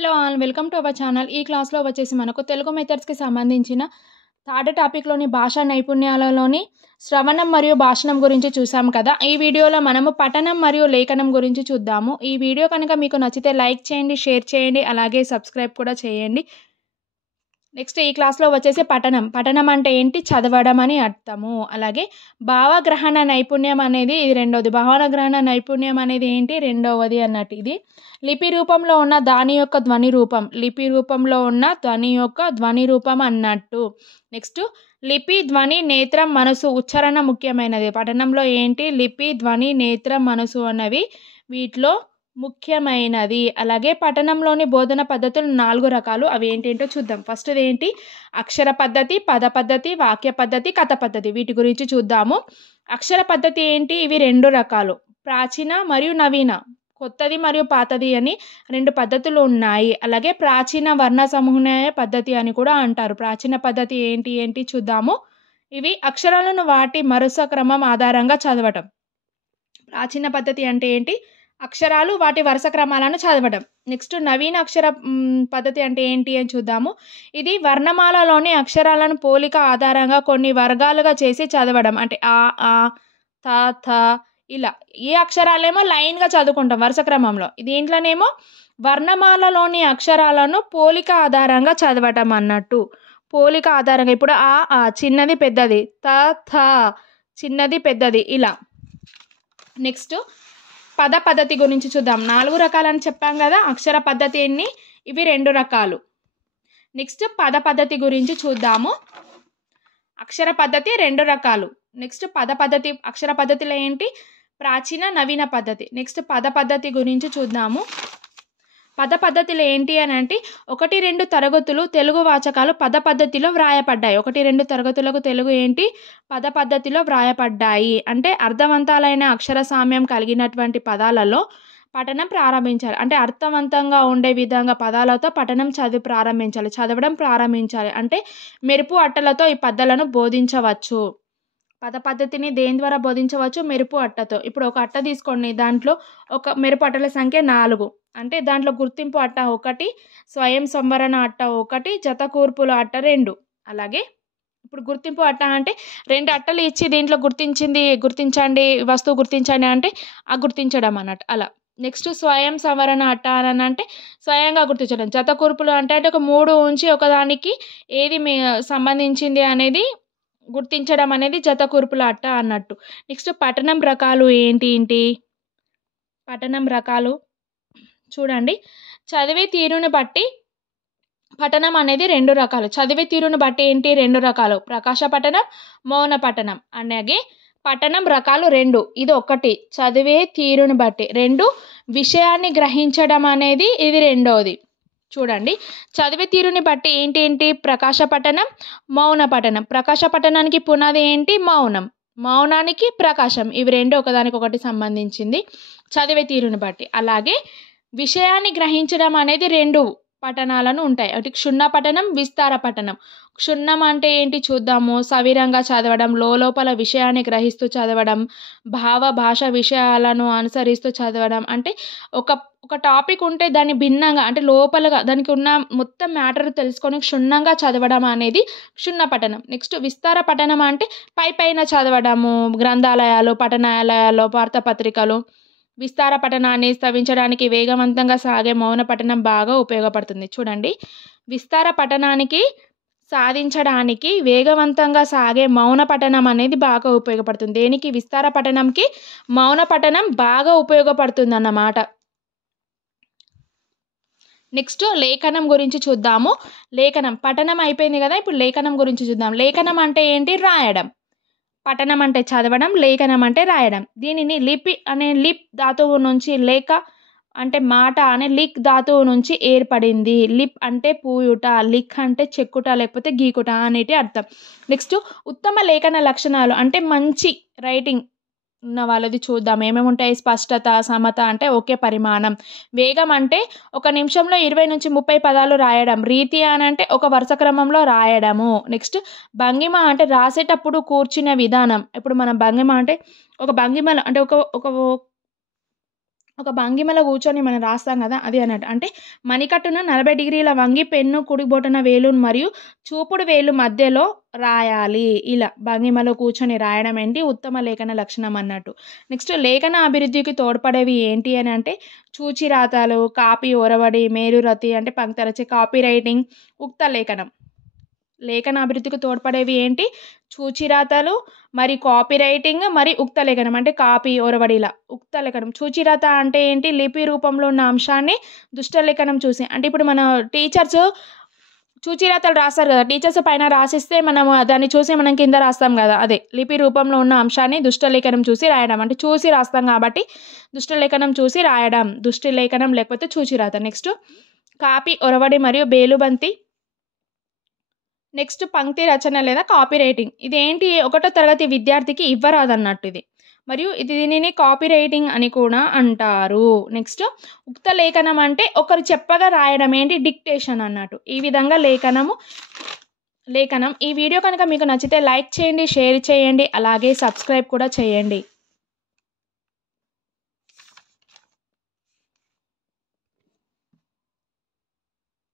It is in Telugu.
Hello all welcome to our channel. ఈ క్లాస్‌లో వచ్చేసి మనకు తెలుగు మెథడ్స్‌కి సంబంధించిన థర్డ్ టాపిక్‌లోని భాషా నైపుణ్యాలలోని శ్రవణం మరియు భాషణం గురించి చూసాం కదా! ఈ వీడియోలో మనము పఠనం మరియు లేఖనం గురించి చూద్దాము. ఈ వీడియో కనుక మీకు నచ్చితే లైక్ చేయండి, షేర్ చేయండి, అలాగే సబ్స్క్రైబ్ కూడా చేయండి. నెక్స్ట్ ఈ క్లాస్‌లో వచ్చేసి పఠనం. పఠనం అంటే ఏంటి? చదవడం అని అర్థము. అలాగే భావగ్రహణ నైపుణ్యం అనేది ఇది రెండోది. భావగ్రహణ నైపుణ్యం అనేది ఏంటి? రెండవది అన్నట్టు ఇది. లిపి రూపంలో ఉన్న దాని యొక్క ధ్వని రూపం. లిపి రూపంలో ఉన్న ధ్వని యొక్క ధ్వని రూపం అన్నట్టు. నెక్స్ట్ లిపి, ధ్వని, నేత్రం, మనసు, ఉచ్చారణ ముఖ్యమైనది. పఠనంలో ఏంటి? లిపి, ధ్వని, నేత్రం, మనసు అన్నవి వీటిలో ముఖ్యమైనది. అలాగే పఠనంలోని బోధన పద్ధతులు 4 రకాలు. అవి ఏంటేంటో చూద్దాం. ఫస్ట్‌ది ఏంటి? అక్షర పద్ధతి, పద పద్ధతి, వాక్య పద్ధతి, కథ పద్ధతి. వీటి గురించి చూద్దాము. అక్షర పద్ధతి ఏంటి? ఇవి 2 రకాలు. ప్రాచీన మరియు నవీన. కొత్తది మరియు పాతది అని 2 పద్ధతులు ఉన్నాయి. అలాగే ప్రాచీన వర్ణ సమన్వయ పద్ధతి అని కూడా అంటారు. ప్రాచీన పద్ధతి ఏంటి చూద్దాము. ఇవి అక్షరాలను వాటి వరుస క్రమం ఆధారంగా చదవటం. ప్రాచీన పద్ధతి అంటే ఏంటి? అక్షరాలు వాటి వరుస క్రమాలను చదవడం. నెక్స్ట్ నవీన అక్షర పద్ధతి అంటే ఏంటి అని చూద్దాము. ఇది వర్ణమాలలోని అక్షరాలను పోలిక ఆధారంగా కొన్ని వర్గాలుగా చేసి చదవడం. అంటే ఆ, త, థ ఇలా. ఈ అక్షరాలేమో లైన్‌గా చదువుకుంటాం వరుస క్రమంలో. దీంట్లోనేమో వర్ణమాలలోని అక్షరాలను పోలిక ఆధారంగా చదవటం అన్నట్టు. పోలిక ఆధారంగా ఇప్పుడు ఆ చిన్నది పెద్దది, త, థ చిన్నది పెద్దది ఇలా. నెక్స్ట్ పద పద్ధతి గురించి చూద్దాం. 4 రకాలని చెప్పాం కదా! అక్షర పద్ధతి ఎన్ని? ఇవి 2 రకాలు. నెక్స్ట్ పద పద్ధతి గురించి చూద్దాము. అక్షర పద్ధతి 2 రకాలు. నెక్స్ట్ పద పద్ధతి. అక్షర పద్ధతిలో ఏంటి? ప్రాచీన, నవీన పద్ధతి. నెక్స్ట్ పద పద్ధతి గురించి చూద్దాము. పద పద్ధతిలో ఏంటి అని అంటే 1, 2 తరగతులు తెలుగు వాచకాలు పద పద్ధతిలో వ్రాయపడ్డాయి. 1, 2 తరగతులకు తెలుగు ఏంటి? పద పద్ధతిలో వ్రాయపడ్డాయి. అంటే అర్థవంతాలైన అక్షర సామ్యం కలిగినటువంటి పదాలలో పఠనం ప్రారంభించాలి. అంటే అర్థవంతంగా ఉండే విధంగా పదాలతో పఠనం చదవడం ప్రారంభించాలి. అంటే మెరుపు అట్టలతో ఈ పదాలను బోధించవచ్చు. పద పద్ధతిని దేని ద్వారా బోధించవచ్చు? మెరుపు అట్టతో. ఇప్పుడు ఒక అట్ట తీసుకోండి. దాంట్లో ఒక మెరుపు అట్టల సంఖ్య 4. అంటే దాంట్లో గుర్తింపు అట్ట 1, స్వయం సంవరణ అట్ట 1, జతకూర్పుల అట్ట 2. అలాగే ఇప్పుడు గుర్తింపు అట్ట అంటే 2 అట్టలు ఇచ్చి దీంట్లో గుర్తించండి వస్తువు గుర్తించండి అంటే ఆ గుర్తించడం అన్నట్టు అలా. నెక్స్ట్ స్వయం సంవరణ అట్ట అని అంటే స్వయంగా గుర్తించడం. జతకూర్పులు అంటే ఒక 3 ఉంచి ఒకదానికి ఏది సంబంధించింది అనేది గుర్తించడం అనేది జతకూర్పుల అట్ట అన్నట్టు. నెక్స్ట్ పఠనం రకాలు ఏంటి? పఠనం రకాలు చూడండి. చదివే తీరుని బట్టి పఠనం అనేది 2 రకాలు. చదివే తీరుని బట్టి ఏంటి? 2 రకాలు. ప్రకాశ పఠనం, మౌన పఠనం. అలాగే పఠనం రకాలు 2. ఇది ఒకటి చదివే తీరుని బట్టి. 2 విషయాన్ని గ్రహించడం అనేది ఇది రెండోది. చూడండి. చదివే తీరుని బట్టి ఏంటి? ప్రకాశ పఠనం, మౌన పఠనం. ప్రకాశ పఠనానికి పునాది ఏంటి? మౌనం. మౌనానికి ప్రకాశం. ఇవి 2 ఒకదానికొకటి సంబంధించింది చదివే తీరుని బట్టి. అలాగే విషయాన్ని గ్రహించడం అనేది 2 పఠనాలను ఉంటాయి. ఒకటి క్షుణ్ణ పఠనం, విస్తార పఠనం. క్షుణ్ణం అంటే ఏంటి చూద్దాము. సవిరంగా చదవడం, లోపల విషయాన్ని గ్రహిస్తూ చదవడం, భాష విషయాలను అనుసరిస్తూ చదవడం. అంటే ఒక టాపిక్ ఉంటే దాన్ని భిన్నంగా అంటే లోపలగా దానికి ఉన్న మొత్తం మ్యాటర్ తెలుసుకొని క్షుణ్ణంగా చదవడం అనేది క్షుణ్ణ పఠనం. నెక్స్ట్ విస్తార పఠనం అంటే పైన చదవడము, గ్రంథాలయాలు, పఠనాలయాలు, వార్తాపత్రికలు. విస్తార పఠనాన్ని స్థవించడానికి వేగవంతంగా సాగే మౌన పఠనం బాగా ఉపయోగపడుతుంది. చూడండి. విస్తార పఠనానికి సాధించడానికి వేగవంతంగా సాగే మౌన పఠనం అనేది బాగా ఉపయోగపడుతుంది. దేనికి? విస్తార పఠనంకి మౌన పఠనం బాగా ఉపయోగపడుతుంది అన్నమాట. నెక్స్ట్ లేఖనం గురించి చూద్దాము. లేఖనం పఠనం అయిపోయింది కదా! ఇప్పుడు లేఖనం గురించి చూద్దాం. లేఖనం అంటే ఏంటి? రాయడం. పఠనం అంటే చదవడం, లేఖనం అంటే రాయడం. దీనిని లిపి అనే లిప్ ధాతువు నుంచి, లేఖ అంటే మాట అనే లిక్ ధాతువు నుంచి ఏర్పడింది. లిప్ అంటే పూయుట, లిక్ అంటే చెక్కుట లేకపోతే గీకుట అనేటి అర్థం. నెక్స్ట్ ఉత్తమ లేఖన లక్షణాలు అంటే మంచి రైటింగ్ ఉన్న వాళ్ళది చూద్దాం. ఏమేమి ఉంటాయి? స్పష్టత, సమత అంటే ఒకే పరిమాణం. వేగం అంటే 1 నిమిషంలో 20-30 పదాలు రాయడం. రీతి అని అంటే ఒక వరుస క్రమంలో రాయడము. నెక్స్ట్ భంగిమ అంటే రాసేటప్పుడు కూర్చునే విధానం. ఇప్పుడు మనం భంగిమ అంటే ఒక భంగిమలో అంటే ఒక ఒక భంగిమలో కూర్చొని మనం రాస్తాం కదా, అది అన్నట్టు. అంటే మణికట్టును 40 డిగ్రీల వంగి పెన్ను కుడి బొటన వేలు మరియు చూపుడు వేలు మధ్యలో రాయాలి. ఇలా భంగిమలో కూర్చొని రాయడం ఏంటి ఉత్తమ లేఖన లక్షణం అన్నట్టు. నెక్స్ట్ లేఖన అభివృద్ధికి తోడ్పడేవి ఏంటి అని అంటే చూచిరాతలు, కాపీ ఒరవడి, మేరురతి అంటే పంక్తరచ, కాపీ రైటింగ్, ఉక్త లేఖనం. లేఖన అభివృద్ధికి తోడ్పడేవి ఏంటి చూచిరాతలు, మరి కాపీ రైటింగ్, మరి ఉక్త లేఖనం అంటే కాపీ ఒరవడిలా. ఉక్త లేఖనం చూచిరాత అంటే ఏంటి లిపి రూపంలో ఉన్న అంశాన్ని దుష్ట లేఖనం చూసి, అంటే ఇప్పుడు మన టీచర్స్ చూచిరాతలు రాస్తారు కదా, టీచర్స్ పైన రాసిస్తే మనం దాన్ని చూసి మనం కింద రాస్తాం కదా, అదే లిపి రూపంలో ఉన్న అంశాన్ని దుష్టలేఖనం చూసి రాయడం. అంటే చూసి రాస్తాం కాబట్టి దుష్టలేఖనం చూసి రాయడం దుష్టి లేఖనం లేకపోతే చూచిరాత. నెక్స్ట్ కాపీ ఒరవడి మరియు బేలుబంతి. నెక్స్ట్ పంక్తి రచన లేదా కాపీ రైటింగ్. ఇదేంటి 1వ తరగతి విద్యార్థికి ఇవ్వరాదన్నట్టు ఇది, మరియు దీనిని కాపీ రైటింగ్ అని కూడా అంటారు. నెక్స్ట్ ఉక్త లేఖనం అంటే ఒకరు చెప్పగా రాయడం ఏంటి డిక్టేషన్ అన్నట్టు. ఈ విధంగా లేఖనం. ఈ వీడియో కనుక మీకు నచ్చితే లైక్ చేయండి, షేర్ చేయండి, అలాగే సబ్స్క్రైబ్ కూడా చేయండి.